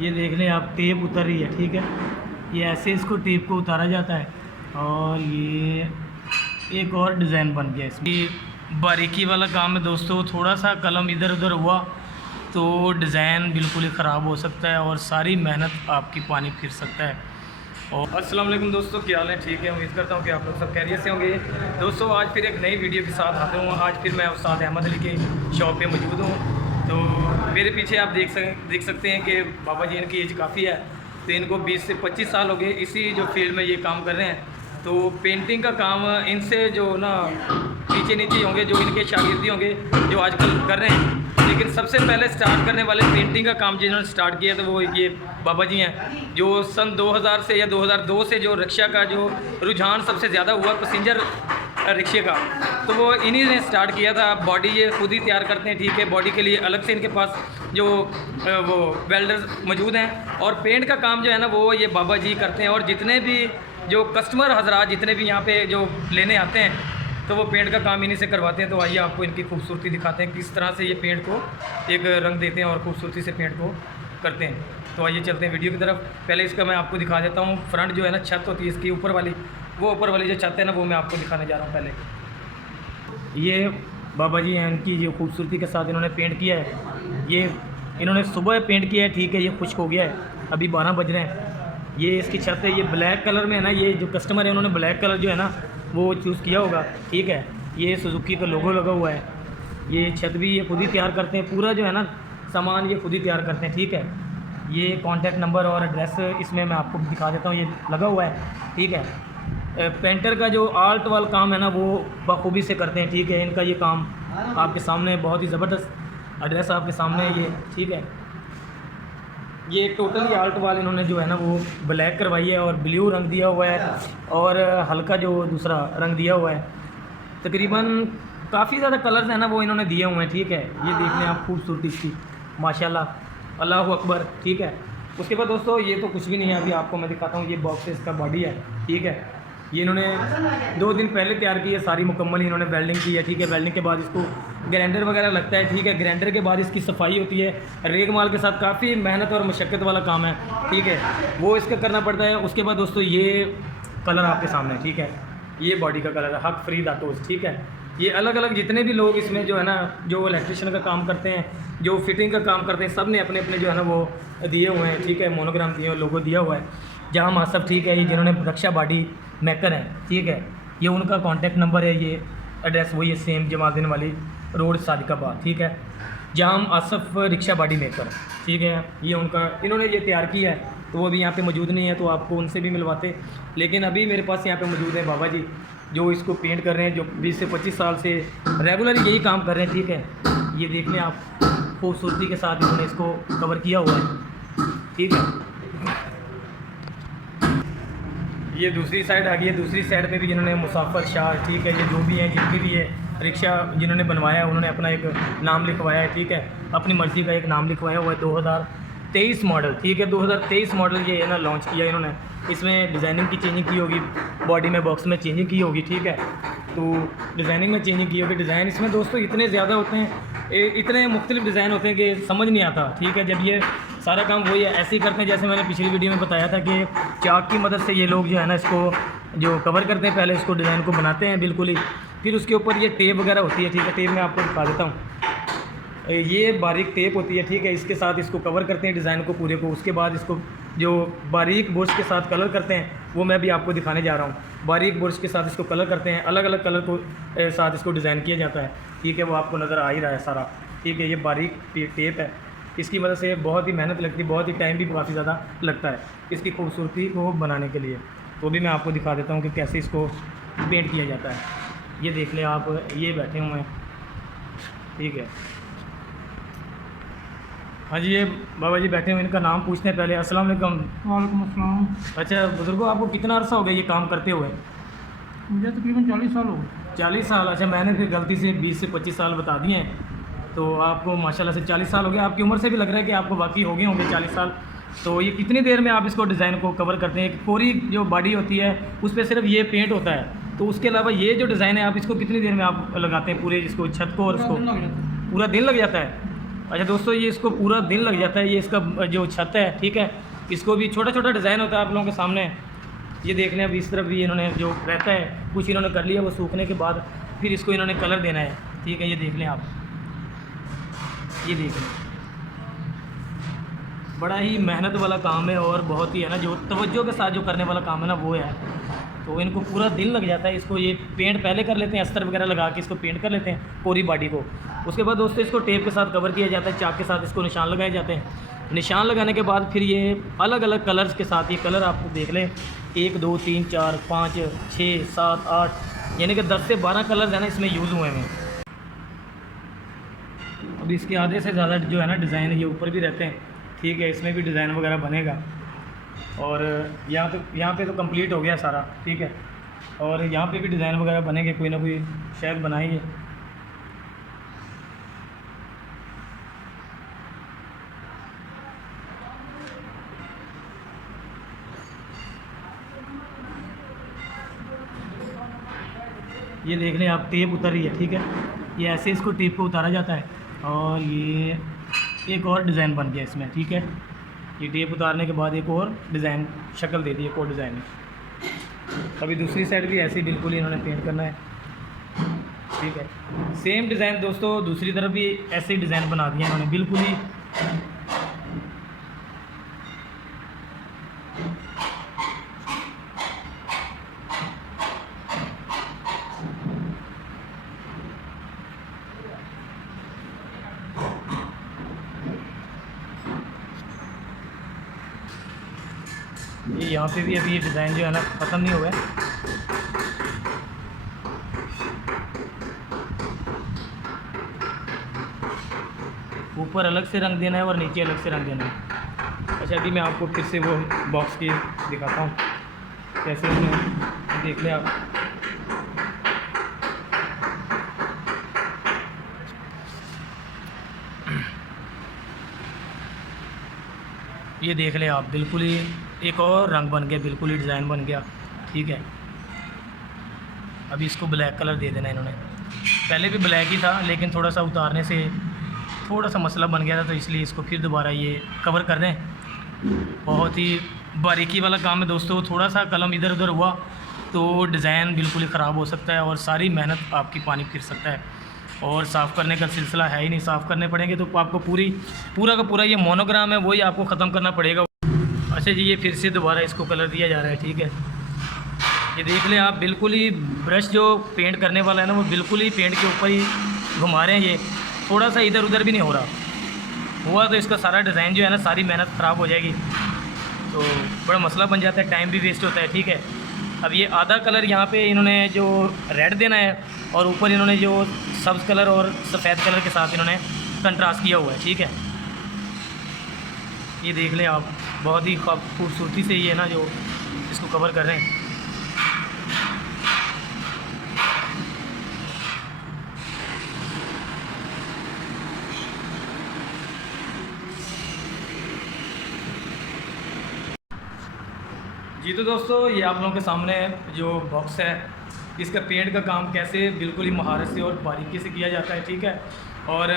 ये देख लें आप, टेप उतर रही है, ठीक है। ये ऐसे इसको टेप को उतारा जाता है और ये एक और डिज़ाइन बन गया इसमें। बारीकी वाला काम है दोस्तों, थोड़ा सा कलम इधर उधर हुआ तो डिज़ाइन बिल्कुल ही ख़राब हो सकता है और सारी मेहनत आपकी पानी फिर सकता है। और अस्सलाम वालेकुम दोस्तों, क्या हाल है? ठीक है, उम्मीद करता हूँ कि आप लोग सब खैरियत से होंगे। दोस्तों आज फिर एक नई वीडियो के साथ आते हूँ। आज फिर मैं उस्ताद अहमद अली के शॉप पे मौजूद हूँ। तो मेरे पीछे आप देख सकते हैं कि बाबा जी इनकी एज काफ़ी है, तो इनको 20 से 25 साल हो गए इसी जो फील्ड में ये काम कर रहे हैं। तो पेंटिंग का काम इनसे जो ना नीचे होंगे, जो इनके शागिर्दी होंगे जो आजकल कर रहे हैं, लेकिन सबसे पहले स्टार्ट करने वाले पेंटिंग का काम जिन्होंने स्टार्ट किया तो वो ये बाबा जी हैं, जो सन 2000 से या 2002 से जो रिक्शा का जो रुझान सबसे ज़्यादा हुआ पैसेंजर रिक्शे का, तो वो इन्हीं ने स्टार्ट किया था। बॉडी ये खुद ही तैयार करते हैं, ठीक है। बॉडी के लिए अलग से इनके पास जो वो वेल्डर्स मौजूद हैं, और पेंट का काम जो है ना वो ये बाबा जी करते हैं। और जितने भी जो कस्टमर हजरात जितने भी यहाँ पे जो लेने आते हैं तो वो पेंट का काम इन्हीं से करवाते हैं। तो आइए आपको इनकी खूबसूरती दिखाते हैं, किस तरह से ये पेंट को एक रंग देते हैं और खूबसूरती से पेंट को करते हैं। तो आइए चलते हैं वीडियो की तरफ। पहले इसका मैं आपको दिखा देता हूँ फ्रंट जो है ना छत होती है इसकी ऊपर वाली, वो ऊपर वाली जो छत है ना वो मैं आपको दिखाने जा रहा हूँ। पहले ये बाबा जी हैं, इनकी जो खूबसूरती के साथ इन्होंने पेंट किया है। ये इन्होंने सुबह पेंट किया है, ठीक है। ये खुश्क हो गया है, अभी 12 बज रहे हैं। ये इसकी छत है, ये ब्लैक कलर में है ना। ये जो कस्टमर है उन्होंने ब्लैक कलर जो है ना वो चूज़ किया होगा, ठीक है। ये सुजुकी का लोगो लगा हुआ है। ये छत भी ये खुद ही तैयार करते हैं, पूरा जो है ना सामान ये खुद ही तैयार करते हैं, ठीक है। ये कॉन्टैक्ट नंबर और एड्रेस इसमें मैं आपको दिखा देता हूँ, ये लगा हुआ है, ठीक है। पेंटर का जो आर्ट वाला काम है ना वो बखूबी से करते हैं, ठीक है। इनका ये काम आपके सामने बहुत ही ज़बरदस्त, एड्रेस आपके सामने है ये, ठीक है। ये टोटली आर्ट वाल इन्होंने जो है ना वो ब्लैक करवाई है और ब्लू रंग दिया हुआ है और हल्का जो दूसरा रंग दिया हुआ है। तकरीबन काफ़ी ज़्यादा कलर्स हैं ना वो इन्होंने दिए हुए हैं, ठीक है। ये देख लें आप खूबसूरती इसकी, माशाल्लाह, अल्लाह अकबर, ठीक है। उसके बाद दोस्तों ये तो कुछ भी नहीं है, अभी आपको मैं दिखाता हूँ। ये बॉक्स इसका बॉडी है, ठीक है। ये इन्होंने 2 दिन पहले तैयार की है, सारी मुकम्मल इन्होंने वेल्डिंग की है, ठीक है। वेल्डिंग के बाद इसको ग्राइंडर वगैरह लगता है, ठीक है। ग्राइंडर के बाद इसकी सफाई होती है रेग माल के साथ, काफ़ी मेहनत और मशक्क़त वाला काम है, ठीक है। वो इसका करना पड़ता है। उसके बाद दोस्तों ये कलर आपके सामने, ठीक है। ये बॉडी का कलर है हक फरीद आटोज़, ठीक है। ये अलग अलग जितने भी लोग इसमें जो है ना जो इलेक्ट्रिशियन का काम करते हैं, जो फिटिंग का काम करते हैं, सब ने अपने अपने जो है ना वो दिए हुए हैं, ठीक है। मोनोग्राम दिए हुए, लोगो दिया हुआ है। जहाँ मासफ, ठीक है, ये जिन्होंने रक्षा बॉडी मेकर हैं, ठीक है। ये उनका कॉन्टैक्ट नंबर है, ये एड्रेस वही है सेम, जमालद्दीन वाली रोड सादिकाबाद, ठीक है। जाम आसफ रिक्शा बॉडी मेकर, ठीक है। ये उनका इन्होंने ये तैयार किया है, तो वो अभी यहाँ पे मौजूद नहीं है, तो आपको उनसे भी मिलवाते। लेकिन अभी मेरे पास यहाँ पे मौजूद है बाबा जी, जो इसको पेंट कर रहे हैं, जो 20 से 25 साल से रेगुलर यही काम कर रहे हैं, ठीक है। ये देख लें आप, खूबसूरती के साथ इन्होंने इसको कवर किया हुआ है, ठीक है। ये दूसरी साइड आ गई है, दूसरी साइड पे भी जिन्होंने मुसाफिर शाह, ठीक है, ये जो भी हैं जिनकी भी ये रिक्शा जिन्होंने बनवाया है उन्होंने अपना एक नाम लिखवाया है, ठीक है। अपनी मर्ज़ी का एक नाम लिखवाया हुआ है। 2023 मॉडल, ठीक है। 2023 मॉडल ये है ना लॉन्च किया इन्होंने। इसमें डिज़ाइनिंग की चेंजिंग की होगी, बॉडी में बॉक्स में चेंजिंग की होगी, ठीक है। तो डिज़ाइनिंग में चेंजिंग की होगी। डिज़ाइन इसमें दोस्तों इतने ज़्यादा होते हैं, इतने मुख्तलिफ डिज़ाइन होते हैं कि समझ नहीं आता, ठीक है। जब ये सारा काम वही है ऐसे ही करते हैं, जैसे मैंने पिछली वीडियो में बताया था कि चाक की मदद से ये लोग जो है ना इसको जो कवर करते हैं, पहले इसको डिज़ाइन को बनाते हैं बिल्कुल ही, फिर उसके ऊपर ये टेप वगैरह होती है, ठीक है। टेप मैं आपको दिखा देता हूँ, ये बारीक टेप होती है, ठीक है। इसके साथ इसको कवर करते हैं डिज़ाइन को पूरे को। उसके बाद इसको जो बारीक बुर्श के साथ कलर करते हैं वो मैं भी आपको दिखाने जा रहा हूँ। बारीक बुर्श के साथ इसको कलर करते हैं, अलग अलग कलर को साथ इसको डिज़ाइन किया जाता है, ठीक है। वो आपको नज़र आ ही रहा है सारा, ठीक है। ये बारीक टेप है, इसकी वजह से बहुत ही मेहनत लगती है, बहुत ही टाइम भी काफ़ी ज़्यादा लगता है इसकी खूबसूरती को बनाने के लिए। वो भी मैं आपको दिखा देता हूँ कि कैसे इसको पेंट किया जाता है। ये देख लें आप, ये बैठे हुए हैं, ठीक है। हाँ जी, ये बाबा जी बैठे हुए, इनका नाम पूछते हैं पहले। अस्सलाम वालेकुम। वालेकुम अस्सलाम। अच्छा बुज़ुर्गों, आपको कितना अर्सा हो गया ये काम करते हुए? मुझे तकरीबन 40 साल हो गए। 40 साल। अच्छा, मैंने फिर गलती से 20 से 25 साल बता दिए हैं, तो आपको माशाल्लाह से 40 साल हो गए। आपकी उम्र से भी लग रहा है कि आपको वाकई हो गए होंगे 40 साल। तो ये कितनी देर में आप इसको डिज़ाइन को कवर करते हैं? पूरी जो बॉडी होती है उस पर सिर्फ ये पेंट होता है, तो उसके अलावा ये जो डिज़ाइन है आप इसको कितनी देर में आप लगाते हैं पूरे इसको छत को? और इसको पूरा दिन लग जाता है। पूरा दिन लग जाता है? अच्छा दोस्तों, ये इसको पूरा दिन लग जाता है। ये इसका जो छत है, ठीक है, इसको भी छोटा छोटा डिज़ाइन होता है आप लोगों के सामने। ये देख लें, अब इस तरफ भी इन्होंने जो रहता है कुछ इन्होंने कर लिया, वो सूखने के बाद फिर इसको इन्होंने कलर देना है, ठीक है। ये देख लें आप, ये देख लें, बड़ा ही मेहनत वाला काम है और बहुत ही है ना, जो तवज्जो के साथ जो करने वाला काम है ना, वो है। तो इनको पूरा दिन लग जाता है। इसको ये पेंट पहले कर लेते हैं, अस्तर वगैरह लगा के इसको पेंट कर लेते हैं पूरी बॉडी को। उसके बाद दोस्तों इसको टेप के साथ कवर किया जाता है, चाक के साथ इसको निशान लगाए जाते हैं। निशान लगाने के बाद फिर ये अलग अलग कलर्स के साथ, ये कलर आपको देख लें, 1 2 3 4 5 6 7 8 यानी कि 10 से 12 कलर्स है ना इसमें यूज़ हुए हैं। अब इसके आधे से ज़्यादा जो है ना डिज़ाइन ये ऊपर भी रहते हैं, ठीक है। इसमें भी डिज़ाइन वगैरह बनेगा और यहाँ पे तो कंप्लीट हो गया सारा, ठीक है। और यहाँ पे भी डिज़ाइन वगैरह बनेंगे, कोई ना कोई शायद बनाएंगे। ये देख लें आप, टेप उतर रही है, ठीक है। ये ऐसे इसको टेप को उतारा जाता है और ये एक और डिज़ाइन बन गया इसमें, ठीक है। ये टेप उतारने के बाद एक और डिज़ाइन शक्ल दे दी, एक और डिज़ाइन है। अभी दूसरी साइड भी ऐसे ही बिल्कुल ही इन्होंने पेंट करना है, ठीक है। सेम डिज़ाइन दोस्तों दूसरी तरफ भी ऐसे ही डिज़ाइन बना दिया इन्होंने बिल्कुल ही। ये यहाँ पे भी अभी ये डिज़ाइन जो है ना ख़त्म नहीं हुआ है। ऊपर अलग से रंग देना है और नीचे अलग से रंग देना है। अच्छा, अभी मैं आपको फिर से वो बॉक्स की दिखाता हूँ कैसे उसमें, देख लें आप। ये देख लें आप, बिल्कुल ही एक और रंग बन गया, बिल्कुल ही डिज़ाइन बन गया, ठीक है। अभी इसको ब्लैक कलर दे देना इन्होंने। पहले भी ब्लैक ही था लेकिन थोड़ा सा उतारने से थोड़ा सा मसला बन गया था, तो इसलिए इसको फिर दोबारा ये कवर कर दें। बहुत ही बारीकी वाला काम है दोस्तों, थोड़ा सा कलम इधर उधर हुआ तो डिज़ाइन बिल्कुल ही ख़राब हो सकता है और सारी मेहनत आपकी पानी फिर सकता है। और साफ़ करने का सिलसिला है ही नहीं, साफ़ करने पड़ेंगे तो आपको पूरा का पूरा ये मोनोग्राम है वही आपको ख़त्म करना पड़ेगा। अच्छा जी, ये फिर से दोबारा इसको कलर दिया जा रहा है, ठीक है। ये देख लें आप, बिल्कुल ही ब्रश जो पेंट करने वाला है ना, वो बिल्कुल ही पेंट के ऊपर ही घुमा रहे हैं। ये थोड़ा सा इधर उधर भी नहीं हो रहा, हुआ तो इसका सारा डिज़ाइन जो है ना, सारी मेहनत ख़राब हो जाएगी, तो बड़ा मसला बन जाता है, टाइम भी वेस्ट होता है, ठीक है। अब ये आधा कलर यहाँ पे इन्होंने जो रेड देना है और ऊपर इन्होंने जो सब्ज़ कलर और सफ़ेद कलर के साथ इन्होंने कंट्रास्ट किया हुआ है, ठीक है। ये देख लें आप, बहुत ही खूबसूरती से ये ना जो इसको कवर कर रहे हैं। जी तो दोस्तों, ये आप लोगों के सामने जो बॉक्स है, इसका पेंट का काम कैसे बिल्कुल ही महारत से और बारीकी से किया जाता है, ठीक है। और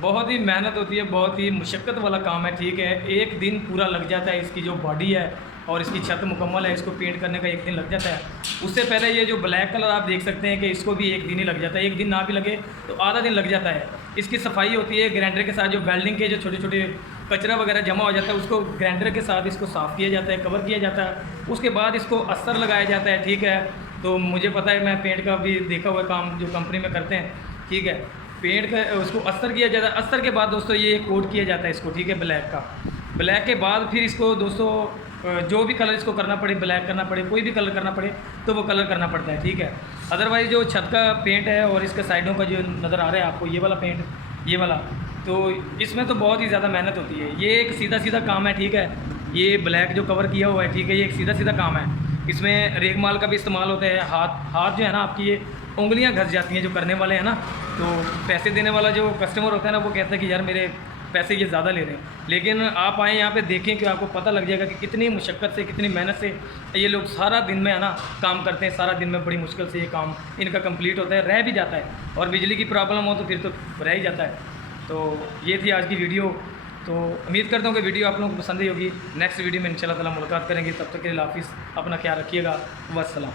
बहुत ही मेहनत होती है, बहुत ही मुशक्क़त वाला काम है, ठीक है। एक दिन पूरा लग जाता है, इसकी जो बॉडी है और इसकी छत मुकम्मल है, इसको पेंट करने का एक दिन लग जाता है। उससे पहले ये जो ब्लैक कलर आप देख सकते हैं कि इसको भी एक दिन ही लग जाता है, एक दिन ना भी लगे तो आधा दिन लग जाता है। इसकी सफाई होती है ग्राइंडर के साथ, जो वेल्डिंग के जो छोटे छोटे कचरा वगैरह जमा हो जाता है उसको ग्राइंडर के साथ इसको साफ़ किया जाता है, कवर किया जाता है। उसके बाद इसको अस्तर लगाया जाता है, ठीक है। तो मुझे पता है, मैं पेंट का भी देखा हुआ काम जो कंपनी में करते हैं, ठीक है। पेंट का उसको अस्तर किया जाता है। अस्तर के बाद दोस्तों ये कोट किया जाता है इसको, ठीक है, ब्लैक का। ब्लैक के बाद फिर इसको दोस्तों जो भी कलर इसको करना पड़े, ब्लैक करना पड़े, कोई भी कलर करना पड़े तो वो कलर करना पड़ता है, ठीक है। अदरवाइज़ जो छत का पेंट है और इसके साइडों का जो नज़र आ रहा है आपको, ये वाला पेंट, ये वाला, तो इसमें तो बहुत ही ज़्यादा मेहनत होती है। ये एक सीधा सीधा काम है, ठीक है। ये ब्लैक जो कवर किया हुआ है, ठीक है, ये एक सीधा सीधा काम है। इसमें रेगमाल का भी इस्तेमाल होता है। हाथ जो है ना आपकी, ये उंगलियां घस जाती हैं जो करने वाले हैं ना, तो पैसे देने वाला जो कस्टमर होता है ना, वो कहता है कि यार मेरे पैसे ये ज़्यादा ले रहे हैं। लेकिन आप आएँ यहाँ पे देखें कि आपको पता लग जाएगा कि कितनी मुशक्क़त से, कितनी मेहनत से ये लोग सारा दिन में है ना काम करते हैं। सारा दिन में बड़ी मुश्किल से ये काम इनका कंप्लीट होता है, रह भी जाता है। और बिजली की प्रॉब्लम हो तो फिर तो रह ही जाता है। तो ये थी आज की वीडियो। तो उम्मीद करता हूँ कि वीडियो आप लोगों को पसंद ही होगी। नेक्स्ट वीडियो में इंशाल्लाह ताला मुलाकात करेंगे। तब तक के लिए हाफिज़, अपना ख्याल रखिएगा। वस्सलाम।